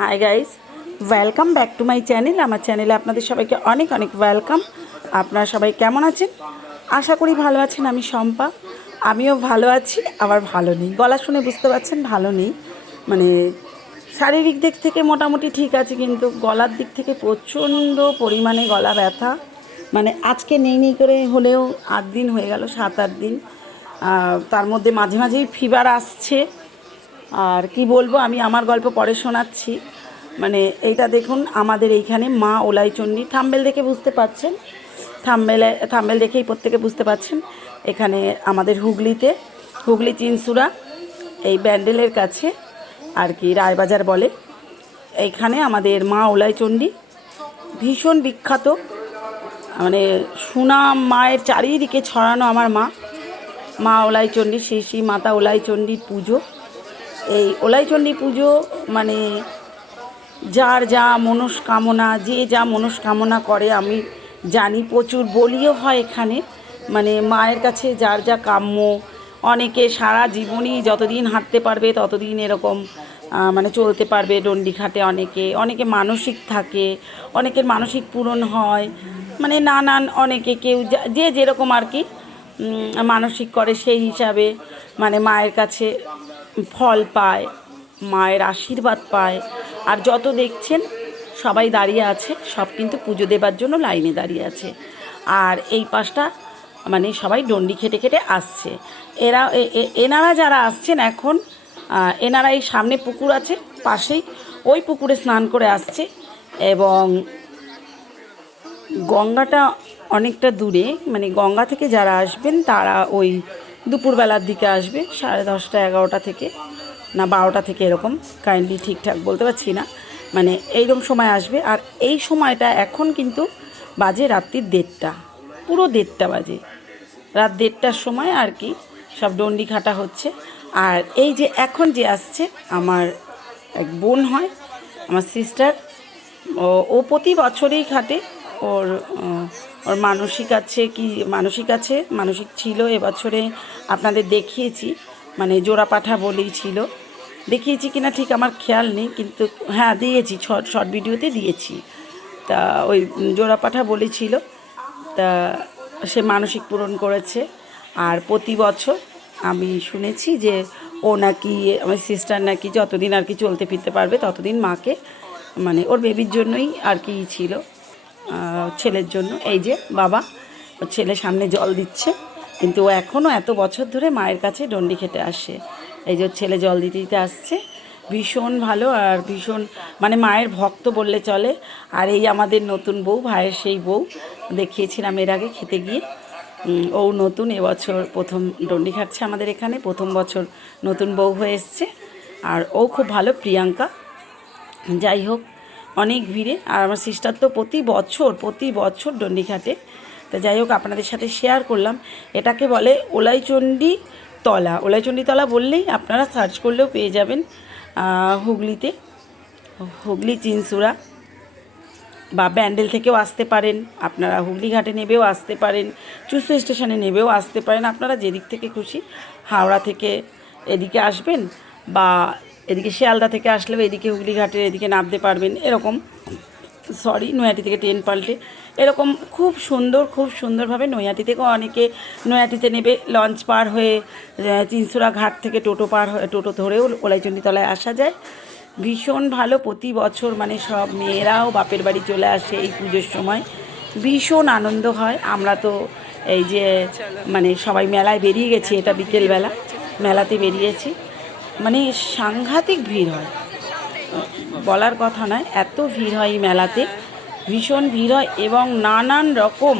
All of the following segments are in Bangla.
Hi guys, welcome back to my channel. আমার চ্যানেলে আপনাদের সবাইকে অনেক অনেক ওয়েলকাম। আপনারা সবাই কেমন আছেন? আশা করি ভালো আছেন। আমি শম্পা, আমিও ভালো আছি, আবার ভালো নেই। গলা শুনে বুঝতে পারছেন ভালো নেই। মানে শারীরিক দিক থেকে মোটামুটি ঠিক আছে, কিন্তু গলার দিক থেকে প্রচণ্ড পরিমাণে গলা ব্যথা। মানে আজকে নেই নেই করে হলেও 8 দিন হয়ে গেল, 7-8 দিন। তার মধ্যে মাঝে মাঝেই ফিভার আসছে। আর কি বলবো, আমি আমার গল্প পরে শোনাচ্ছি। মানে এইটা দেখুন, আমাদের এইখানে মা ওলাইচণ্ডী, থাম্বেল দেখে বুঝতে পারছেন, থাম্বেল দেখেই প্রত্যেকে বুঝতে পারছেন। এখানে আমাদের হুগলি চিনসুরা, এই ব্যান্ডেলের কাছে আর কি, রায়বাজার বলে। এইখানে আমাদের মা ওলাইচণ্ডী ভীষণ বিখ্যাত। মানে সুনাম মায়ের চারিদিকে ছড়ানো আমার মা ওলাইচণ্ডী, শ্রী মাতা ওলাইচণ্ডীর পুজো। এই ওলাইচণ্ডী পুজো মানে যার যা মনস্কামনা, যে যা মনস্কামনা করে আমি জানি। প্রচুর বলিও হয় এখানে। মানে মায়ের কাছে যার যা কাম্য, অনেকে সারা জীবনই যতদিন হাঁটতে পারবে ততদিন এরকম মানে চলতে পারবে ডন্ডি খাটে। অনেকে মানসিক থাকে, অনেকের মানসিক পূরণ হয়। মানে নানান অনেকে, কেউ যে যেরকম আর কি মানসিক করে সেই হিসাবে মানে মায়ের কাছে ফল পায়, মায়ের আশীর্বাদ পায়। আর যত দেখছেন সবাই দাঁড়িয়ে আছে, সব কিন্তু পুজো দেবার জন্য লাইনে দাঁড়িয়ে আছে। আর এই পাশটা মানে সবাই ডন্ডি খেটে খেটে আসছে। এনারা যারা আসছেন এখন, এনারা এই সামনে পুকুর আছে পাশেই, ওই পুকুরে স্নান করে আসছে। এবং গঙ্গাটা অনেকটা দূরে, মানে গঙ্গা থেকে যারা আসবেন তারা ওই দুপুরবেলার দিকে আসবে, 10:30 11টা থেকে, না 12টা থেকে, এরকম কাইন্ডলি ঠিকঠাক বলতে পারছি না। মানে এইরকম সময় আসবে। আর এই সময়টা এখন কিন্তু বাজে রাত্রির 1:30, পুরো 1:30 বাজে, রাত 1:30টার সময় আর কি সব ডন্ডি খাটা হচ্ছে। আর এই যে এখন যে আসছে আমার এক বোন হয়, আমার সিস্টার, ও প্রতি বছরেই খাটে। ওর ওর মানসিক ছিল। এবছরে আপনাদের দেখিয়েছি, মানে জোড়া পাঠা বলেই ছিল, দেখিয়েছি কিনা ঠিক আমার খেয়াল নেই, কিন্তু হ্যাঁ দিয়েছি, শর্ট ভিডিওতে দিয়েছি। তা ওই জোড়া পাঠা বলেছিল, তা সে মানসিক পূরণ করেছে। আর প্রতি বছর আমি শুনেছি যে ও নাকি, আমার সিস্টার নাকি যতদিন আর কি চলতে ফিরতে পারবে ততদিন মাকে, মানে ওর বেবির জন্যই আর কি ছিল, ছেলের জন্য। এই যে বাবা, ওর ছেলে সামনে জল দিচ্ছে, কিন্তু ও এখনও এত বছর ধরে মায়ের কাছে ডন্ডি খেতে আসে। এই যে ছেলে জল দিতে দিতে আসছে, ভীষণ ভালো আর ভীষণ মানে মায়ের ভক্ত বললে চলে। আর এই আমাদের নতুন বউ, ভাইয়ের সেই বউ, দেখিয়েছিলাম এর আগে খেতে গিয়ে। ও নতুন, এবছর প্রথম ডন্ডি খাচ্ছে আমাদের এখানে, প্রথম বছর নতুন বউ হয়ে এসছে। আর ও খুব ভালো, প্রিয়াঙ্কা। যাই হোক, অনেক ভিড়ে। আর আমার সিস্টার তো প্রতি বছর ডন্ডি খাটে। তো যাই হোক, আপনাদের সাথে শেয়ার করলাম। এটাকে বলে ওলাইচণ্ডী তলা বললেই আপনারা সার্চ করলেও পেয়ে যাবেন। হুগলি চিনসুরা বা ব্যান্ডেল থেকেও আসতে পারেন আপনারা, হুগলি ঘাটে নেবেও আসতে পারেন, চুঁচু স্টেশনে নেবেও আসতে পারেন। আপনারা যেদিক থেকে খুশি, হাওড়া থেকে এদিকে আসবেন বা এদিকে শিয়ালদা থেকে আসলেও এদিকে হুগলি ঘাটের এদিকে নামতে পারবেন। এরকম নৈহাটি থেকে ট্রেন পাল্টে এরকম খুব সুন্দরভাবে নৈহাটি থেকেও অনেকে নৈহাটিতে নেবে, লঞ্চ পার হয়ে চিনসুরা ঘাট থেকে টোটো ধরেও ওলাইচণ্ডী তলায় আসা যায়। ভীষণ ভালো। প্রতি বছর মানে সব মেয়েরাও বাপের বাড়ি চলে আসে এই পুজোর সময়, ভীষণ আনন্দ হয়। আমরা তো এই যে মানে সবাই মেলায় বেরিয়ে গেছি, এটা বিকেলবেলা মেলাতে বেরিয়েছি, মানে সাংঘাতিক ভিড় হয়, বলার কথা নয়, এত ভিড় হয় এই মেলাতে, ভীষণ ভিড় হয়। এবং নানান রকম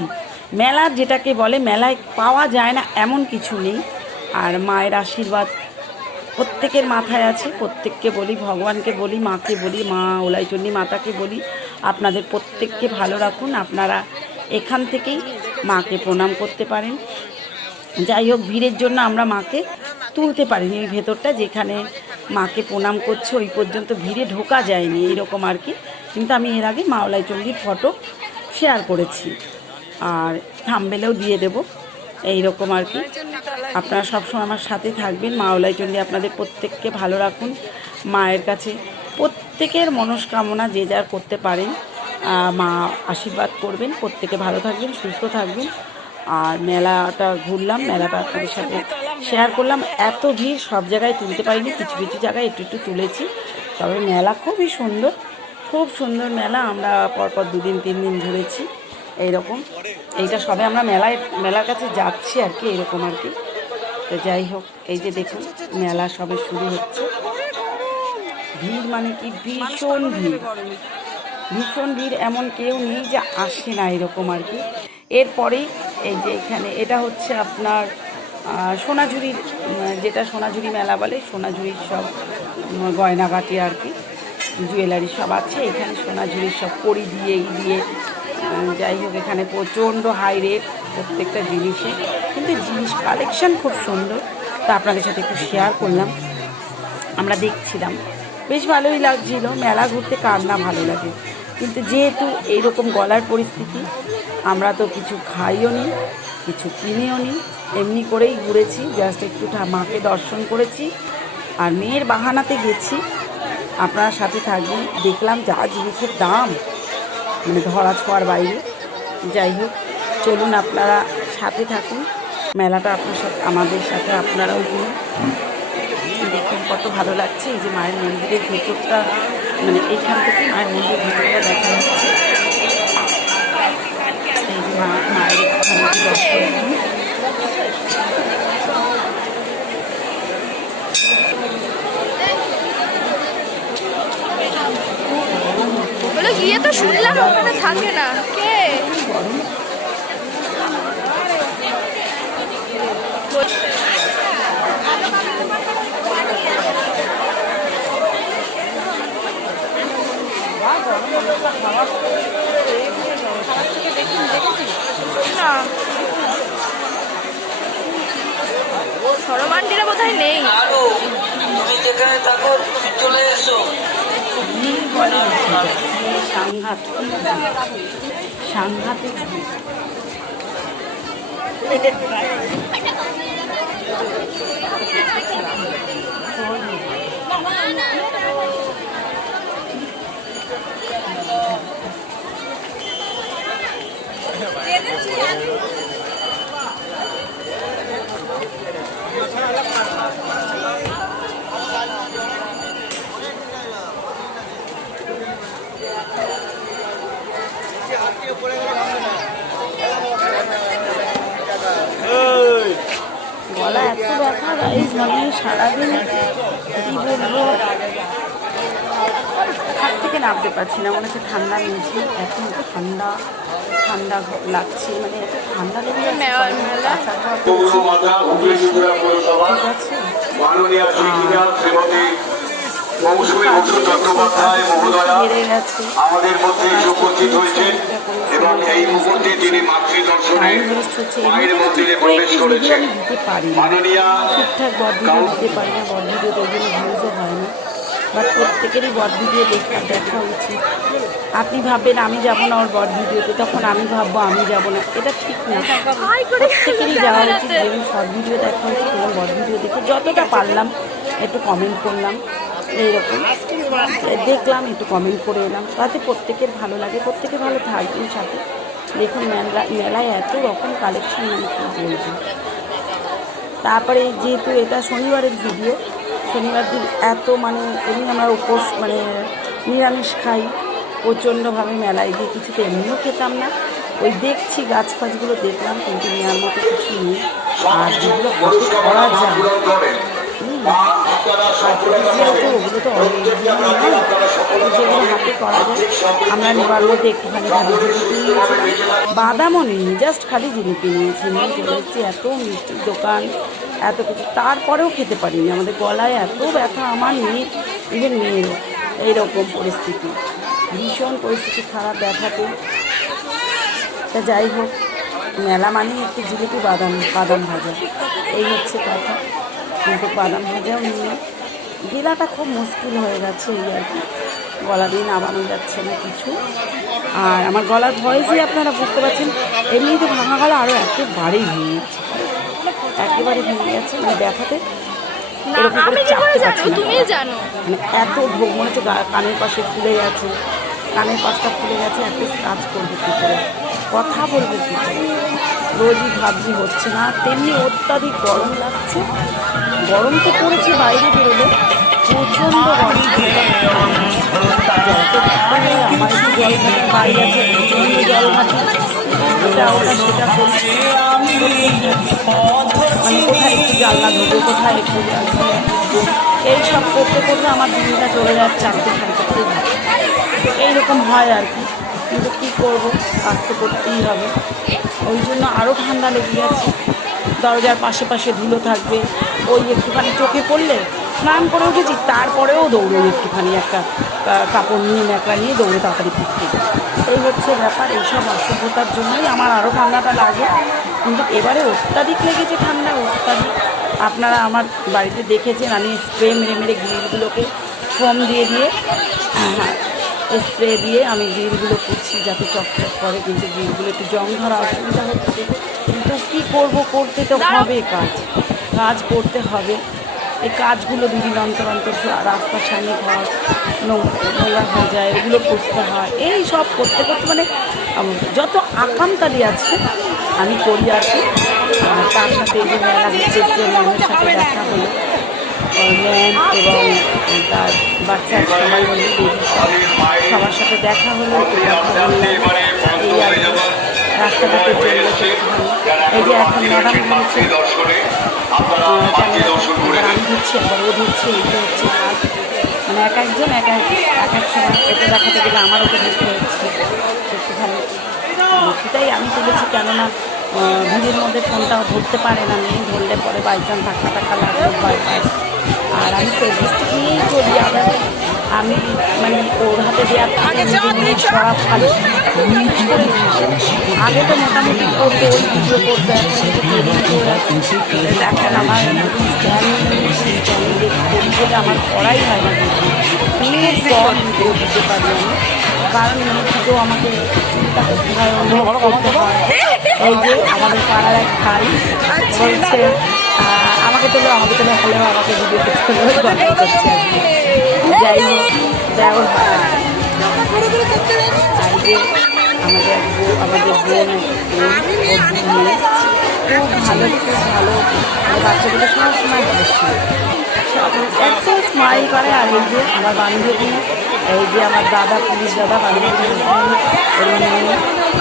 মেলার, যেটাকে বলে মেলায় পাওয়া যায় না এমন কিছু নেই। আর মায়ের আশীর্বাদ প্রত্যেকের মাথায় আছে। প্রত্যেককে বলি, ভগবানকে বলি, মাকে বলি, মা ওলাইচণ্ডী মাতাকে বলি, আপনাদের প্রত্যেককে ভালো রাখুন। আপনারা এখান থেকেই মাকে প্রণাম করতে পারেন। যাই হোক, ভিড়ের জন্য আমরা মাকে তুলতে পারিনি, ওই ভেতরটা যেখানে মাকে প্রণাম করছে ওই পর্যন্ত ভিড়ে ঢোকা যায়নি, এইরকম আর কি। কিন্তু আমি এর আগে মা ওলাইচণ্ডীর ফটো শেয়ার করেছি, আর থাম্বনেলেও দিয়ে দেব, এইরকম আর কি। আপনারা সবসময় আমার সাথে থাকবেন। মা ওলাইচণ্ডী আপনাদের প্রত্যেককে ভালো রাখুন। মায়ের কাছে প্রত্যেকের মনস্কামনা যে যার করতে পারেন। মা আশীর্বাদ করবেন, প্রত্যেকে ভালো থাকবেন, সুস্থ থাকবেন। আর মেলাটা ঘুরলাম, মেলাটা আপনাদের সাথে শেয়ার করলাম। এত ভিড়, সব জায়গায় তুলতে পারিনি, কিছু কিছু জায়গায় একটু একটু তুলেছি। তবে মেলা খুবই সুন্দর, খুব সুন্দর মেলা। আমরা পরপর 2 দিন 3 দিন ঘুরেছি এইরকম। এইটা সবে আমরা মেলার কাছে যাচ্ছি আর কি, এরকম আর কি। তো যাই হোক, এই যে দেখুন মেলা সবে শুরু হচ্ছে। ভিড় মানে কি ভীষণ ভিড়, ভীষণ ভিড়, এমন কেউ নেই যে আসে না, এরকম আর কি। এরপরেই এই যে এখানে এটা হচ্ছে আপনার সোনাঝুরির, যেটা সোনাঝুরি মেলা বলে, সোনাঝুরির সব গয়নাগাটি আর কি, জুয়েলারি সব আছে এখানে। সোনাঝুরির সব কড়ি দিয়ে দিয়ে যাই হোক, এখানে প্রচণ্ড হাই রেট প্রত্যেকটা জিনিসে, কিন্তু জিনিস কালেকশান খুব সুন্দর। তা আপনাদের সাথে একটু শেয়ার করলাম। আমরা দেখছিলাম, বেশ ভালোই লাগছিল। মেলা ঘুরতে কার না ভালো লাগে, কিন্তু যেহেতু এইরকম গলার পরিস্থিতি, আমরা তো কিছু খাইও নি, কিছু কিনেও নি, এমনি করেই ঘুরেছি। জাস্ট একটু মাকে দর্শন করেছি আর মেয়ের বাহানাতে গেছি। আপনারা সাথে থাকবেন। দেখলাম যা জিনিসের দাম, মানে ধরা ছোঁয়ার বাইরে। যাই হোক, চলুন আপনারা সাথে থাকুন, মেলাটা আপনার সাথে, আমাদের সাথে আপনারাও ঘুরুন। দেখুন কত ভালো লাগছে। এই যে মায়ের মন্দিরের ভেতরটা, মানে এইখান থেকে মায়ের মন্দিরের ভেতরটা দেখা যাচ্ছে। এই যে মায়ের এখানে দর্শন। বলে গিয়ে তো শুনলাম ওখানে থাকে না কে। না, সরমান্ডিরা বোধহয় নেই। তুমি যেখানে থাকো তুমি চলে এসো। সাংঘাতিক সাংঘাতিক। গলা এত ব্যথা গাইস, মানে সারাদিন কী বলবো, খাট থেকে নামতে পারছি না। মনে হচ্ছে ঠান্ডা নিয়েছি, এত ঠান্ডা ঠান্ডা লাগছে, মানে এত ঠান্ডা লেগে যাচ্ছে। ঠিক আছে, বেড়ে গেছে, আমাদের মধ্যে উপস্থিত হয়েছেন এবং এই মুহূর্তে তিনি মাতৃদর্শনে মায়ের মন্দিরে প্রবেশ করেছেন। আমি দিতে পারি না ঠিকঠাক, বড ভিডিও দিতে পারি না, বড ভিডিও তো ওই জন্য ভিউজও হয় না। বাট প্রত্যেকেরই বড ভিডিও দেখা উচিত। আপনি ভাববেন আমি যাব না ওর বড ভিডিওতে, তখন আমি ভাববো আমি যাব না, এটা ঠিক না। প্রত্যেকেরই যাওয়া উচিত, যেমন শর্ট ভিডিও দেখা উচিত এবং বড ভিডিও দেখে যতটা পারলাম একটু কমেন্ট করলাম, এইরকম দেখলাম, একটু কমেন্ট করে এলাম। সাথে প্রত্যেকের ভালো লাগে, প্রত্যেকে ভালো থাকবেন সাথে। দেখুন মেলায় এত রকম কালেকশন, মানে কী বলবো। তারপরে যেহেতু এটা শনিবারের ভিডিও, শনিবার দিন এত মানে এমনি আমরা উপোস, মানে নিরামিষ খাই প্রচণ্ডভাবে। মেলায় গিয়ে কিছু তো এমনিও খেতাম না, ওই দেখছি গাছ ফাছগুলো দেখলাম, কিন্তু নেওয়ার মতো কিছু নেই। আর যেগুলো হাতে করা যায়, ওগুলো তো অরিজিনাল নয়, যেগুলো হাতে করা যায় আমরা নেওয়ার মধ্যে একটুখানি খালি জিলিপি নিয়েছিলাম, বাদামও নিইনি, জাস্ট খালি জিলিপি নিয়েছি, নিয়ে চলে এসেছি। এত মিষ্টির দোকান, এত কিছু, তারপরেও খেতে পারিনি। আমাদের গলায় এত ব্যথা, আমার মেয়ে, ইভেন মেয়েরও এইরকম পরিস্থিতি, ভীষণ পরিস্থিতি খারাপ ব্যথাতে। তা যাই হোক, মেলা মানেই একটু জিলিপি, বাদাম ভাজা, এই হচ্ছে কথা। কিন্তু বাদাম ভাজাও নিয়ে গেলাটা খুব মুশকিল হয়ে গেছে, এই আর কি। গলা দিয়ে নামানো যাচ্ছে না কিছু। আর আমার গলার ভয়েসই আপনারা বুঝতে পারছেন, এমনি তো ভাঙা গলা আরও একেবারেই ভেঙে গেছে, একেবারে ভেঙে গেছে, মানে ব্যথাতে না এরকম আমি করে কি করে চাপতে জানো? পারছি না। তুমি জানো। মানে এত ঢোক মনে হচ্ছে কানের পাশে ফুলে গেছে, কানের পাশটা ফুলে গেছে, এত কাজ করবো কী করে, কথা বলবো কী করে, রোজই ভাবছি হচ্ছে না। তেমনি অত্যাধিক গরম লাগছে, গরম তো পড়েছে বাইরে বেরোলে, প্রচণ্ড গরম। জল তো ঘাটতে হবে, আমার একটু জল ঘাটার বাড়ি আছে, প্রচণ্ড জল ঘাটি, এটা ওটা সেটা করছি, করতেই থাকি। মানে কোথায় একটু জানলা ধরবো, কোথায় একটু জানলা বুঝবো, এইসব করতে করতে আমার দিনটা চলে যাচ্ছে 4-4:30 ঘন্টা, এইরকম হয় আর কি। কিন্তু কী করবো, কাজ তো করতেই হবে। ওই জন্য আরও ঠান্ডা লেগে গেছে। দরজার পাশে পাশে ধুলো থাকবে, ওই একটুখানি চোখে পড়লে, স্নান করে উঠেছি তারপরেও দৌড়ে একটুখানি একটা কাপড় নিয়ে ন্যাকড়া নিয়ে দৌড়ে তাড়াতাড়ি পুষতে যাই। এই হচ্ছে ব্যাপার। এইসব অসুবিধার জন্যই আমার আরও ঠান্ডাটা লাগে। কিন্তু এবারে অত্যাধিক লেগেছে ঠান্ডা, অত্যাধিক। আপনারা আমার বাড়িতে দেখেছেন আমি স্প্রে মেরে মেরে গ্রিলগুলোকে ফোম দিয়ে দিয়ে স্প্রে দিয়ে আমি গ্রিলগুলো করছি যাতে চকচক করে, কিন্তু গ্রিলগুলো একটু জং ধরা অসুবিধা হচ্ছে। কিন্তু কী করব, করতে তো হবে, কাজ করতে হবে। এই কাজগুলো দুদিন অন্তর অন্তর রাস্তার সামনে ঘর নোংরা হয়ে যায়, ওগুলো পুষতে হয়। এই সব করতে করতে মানে যত আকামতালি আছে আমি করি আর কি। তার সাথে এই যে মেলা হচ্ছে, ম্যামের সাথে দেখা হলো, ম্যাম এবং তার বাচ্চার সবাই হলো, বেবি সবার সাথে দেখা হলো, একটু কথা বললাম, এই আর কি। রাস্তাঘাটে চললে এই যে এখন ম্যাডাম বলেছে ক্যামেরা, আমি ধরছি আবার ও ধরছে, এইটা হচ্ছে কাজ। মানে এক একজন এক এক সময় ওকে দেখাতে গেলে আমার ওকে ধরতে হচ্ছে একটুখানি। সেটাই আমি তুলেছি, কেননা ভিড়ের মধ্যে ফোনটাও ধরতে পারে না, মেয়ে ধরলে পরে বাইচান্স ধাক্কা টাক্কা লাগবে ভয় পায়। আর আমি সেভিস্টিক নিয়েই চলি, আবার আমি মানে ওর হাতে দেওয়ার করা ভালো। আগে তো মোটামুটি করতে ওই ভিডিও করতে এখন আমার বলে আমার করাই হয় না, কম দিতে পারি আমি, কারণ মেয়েটিকেও আমাকে চিন্তা করতে হয়, অনুভব করতে হয়। এই যে আমাদের পাড়ার এক ভাই বলছে আমাকে তোলো হলেও আমাকে ভিডিওতে তোলো, গল্প করছে আর কি। যাই হোক, দেওয়ার হয় আর যে আমাদের বোন খুব ভালো বাচ্চাগুলো সবসময় বসছিল, এত স্মাইল করে। আর এই যে আমার বান্ধবী, এই যে আমার দাদা, পুলিশ দাদা, বান্ধবী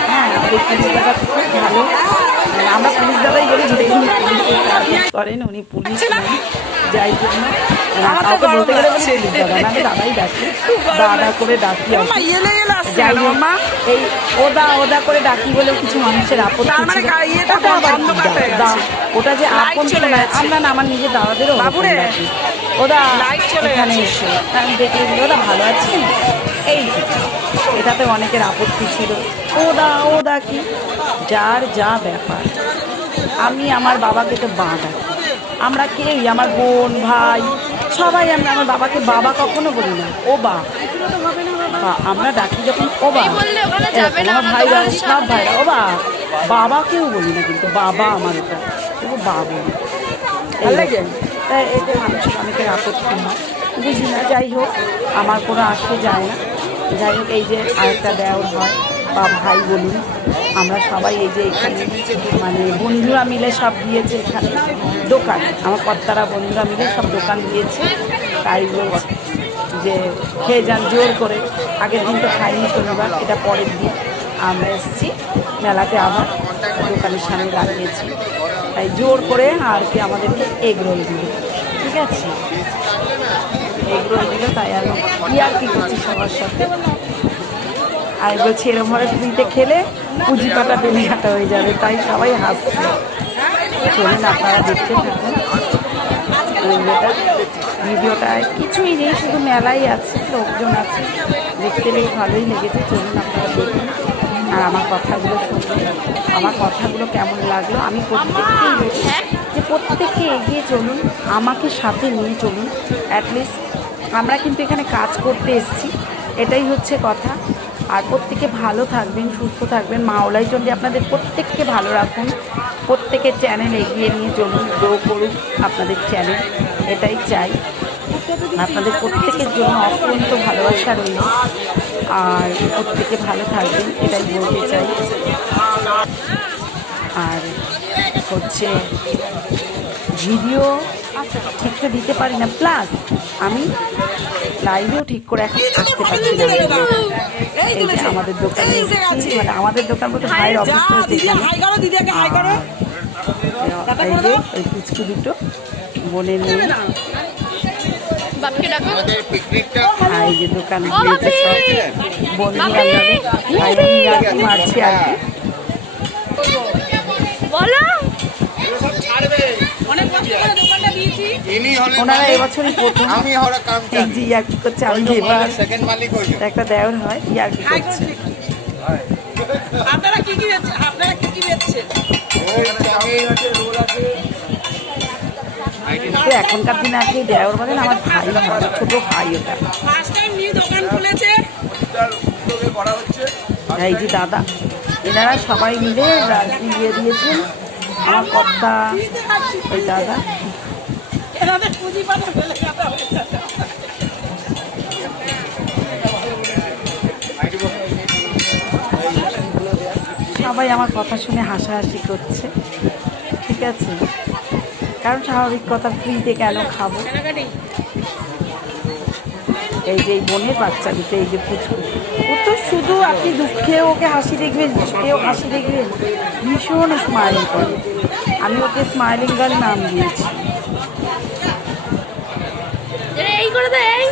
হ্যাঁ, আমাদের পুলিশ দাদা খুব ভালো। আমরা পুলিশ দাদাই বলি, যেহেতু উনি পুলিশে সার্ভিস করেন, উনি পুলিশ নন, যাই জন্য কাউকে বলতে গেলে বলি পুলিশ দাদা, না আমি দাদাই ডাকি, দাদা করে ডাকি। যাই হোক, এই ওদা করে ডাকি বলেও কিছু মানুষের আপত্তি ছিল, ওটা যে আপন শোনায়, আমরা না আমার নিজের দাদাদেরও ডাকি, ওদা এখানে এসে আমি দেখে ওদা ভালো আছেন, এই এটাতে অনেকের আপত্তি ছিল, ওদা কি, যার যা ব্যাপার। আমি আমার বাবাকে তো মা ডাকি, আমরা কেউই, আমার বোন ভাই সবাই আমরা আমার বাবাকে বাবা কখনো বলি না, ও বা আমরা ডাকি যখন ও বা, আমার ভাইরা সব ভাইরা ও বাবা কেউ বলি না, কিন্তু বাবা আমার ওটা তবু বাবা তাই এতে মানুষের অনেকের আপত্তি হয়, বুঝি না। যাই হোক, আমার কোনো আসতে যায় না। যাই হোক, এই যে আরেকটা দেওয়ার হয় বা ভাই বলুন, আমরা সবাই এই যে এখানে মানে বন্ধুরা মিলে সব দিয়েছে, এখানে দোকান, আমার কর্তারা বন্ধুরা মিলে সব দোকান দিয়েছে, তাই বলছে যে খেয়ে যান জোর করে। আগের দিন তো খাইনি শনিবার, এটা পরের দিন আমরা এসেছি মেলাতে, আবার দোকানের সামনে লাগিয়েছি, তাই জোর করে আর কি আমাদেরকে এগ রোল দিল, ঠিক আছে, এগ রোল দিল। তাই আমি কি করছি সবার সাথে, আর বলছি এরমভাবে ফ্রিতে খেলে পুঁজি পাটা বেলে কাটা হয়ে যাবে, তাই সবাই হাসছে। চলুন আপনারা দেখতে থাকুন ভিডিওটা, কিছুই নেই, শুধু মেলাই আছে, লোকজন আছে, দেখতে বেশ ভালোই লেগেছে। চলুন আপনারা দেখুন আর আমার কথাগুলো শুনবেন, আমার কথাগুলো কেমন লাগলো। আমি প্রত্যেককেই বলছি যে প্রত্যেককে এগিয়ে চলুন, আমাকে সাথে নিয়ে চলুন। অ্যাটলিস্ট আমরা কিন্তু এখানে কাজ করতে এসেছি, এটাই হচ্ছে কথা। আর প্রত্যেকে ভালো থাকবেন, সুস্থ থাকবেন, মাওলাই চন্ডী আপনাদের প্রত্যেককে ভালো রাখুন, প্রত্যেকের চ্যানেল এগিয়ে নিয়ে চলুন, গ্রো করুক আপনাদের চ্যানেল, এটাই চাই। আপনাদের প্রত্যেকের জন্য অত্যন্ত ভালোবাসা রইল, আর প্রত্যেকে ভালো থাকবেন এটাই বলতে চাই। আর হচ্ছে ভিডিও ঠিকটা দিতে পারি না, প্লাস আমি লাইভেও ঠিক করে এখন আসতে পারছি না। এই যে আমাদের দোকানে এসেছি, মানে আমাদের দোকান বলতে ভাইয়ের অফিস থেকে, এই যে ওই কুচকু দুটো বোনের মেয়ে, বাপকে ডাকো। আর এই যে দোকান বন্ধু বান্ধব মারছি আর কি। বলো ওনারা এবছরই প্রথম এই যে ইয়ার্কি করছে, আমি এবার একটা দেওয়ার হয় ইয়ার্কি করছে। আপনারা কি কি বেচছেন? তো এখনকার দিনে আর কি দেওয়ার বলেন, আমার ভাই হয়, ছোটো ভাই ওটা। ফার্স্ট টাইম নিউ দোকান খুলেছে। এই যে দাদা, এনারা সবাই মিলে রাত্রি দিয়ে দিয়েছেন, আমার কর্তা ওই দাদা। এনাদের পুঁজি পাতা ফেলে কথা হয়েছে। সবাই আমার কথা শুনে হাসাহাসি করছে, ঠিক আছে, কারণ স্বাভাবিক কথা, ফ্রিতে কেন খাবো। এই যে এই বোনের বাচ্চা দুটো, এই যে পুচকু, ও তো শুধু আপনি দুঃখেও ওকে হাসি দেখবেন, সুখেও হাসি দেখবেন, ভীষণ স্মাইলিং করে। আমি ওকে স্মাইলিং গার্ল নাম দিয়েছি। এই করে দে, এই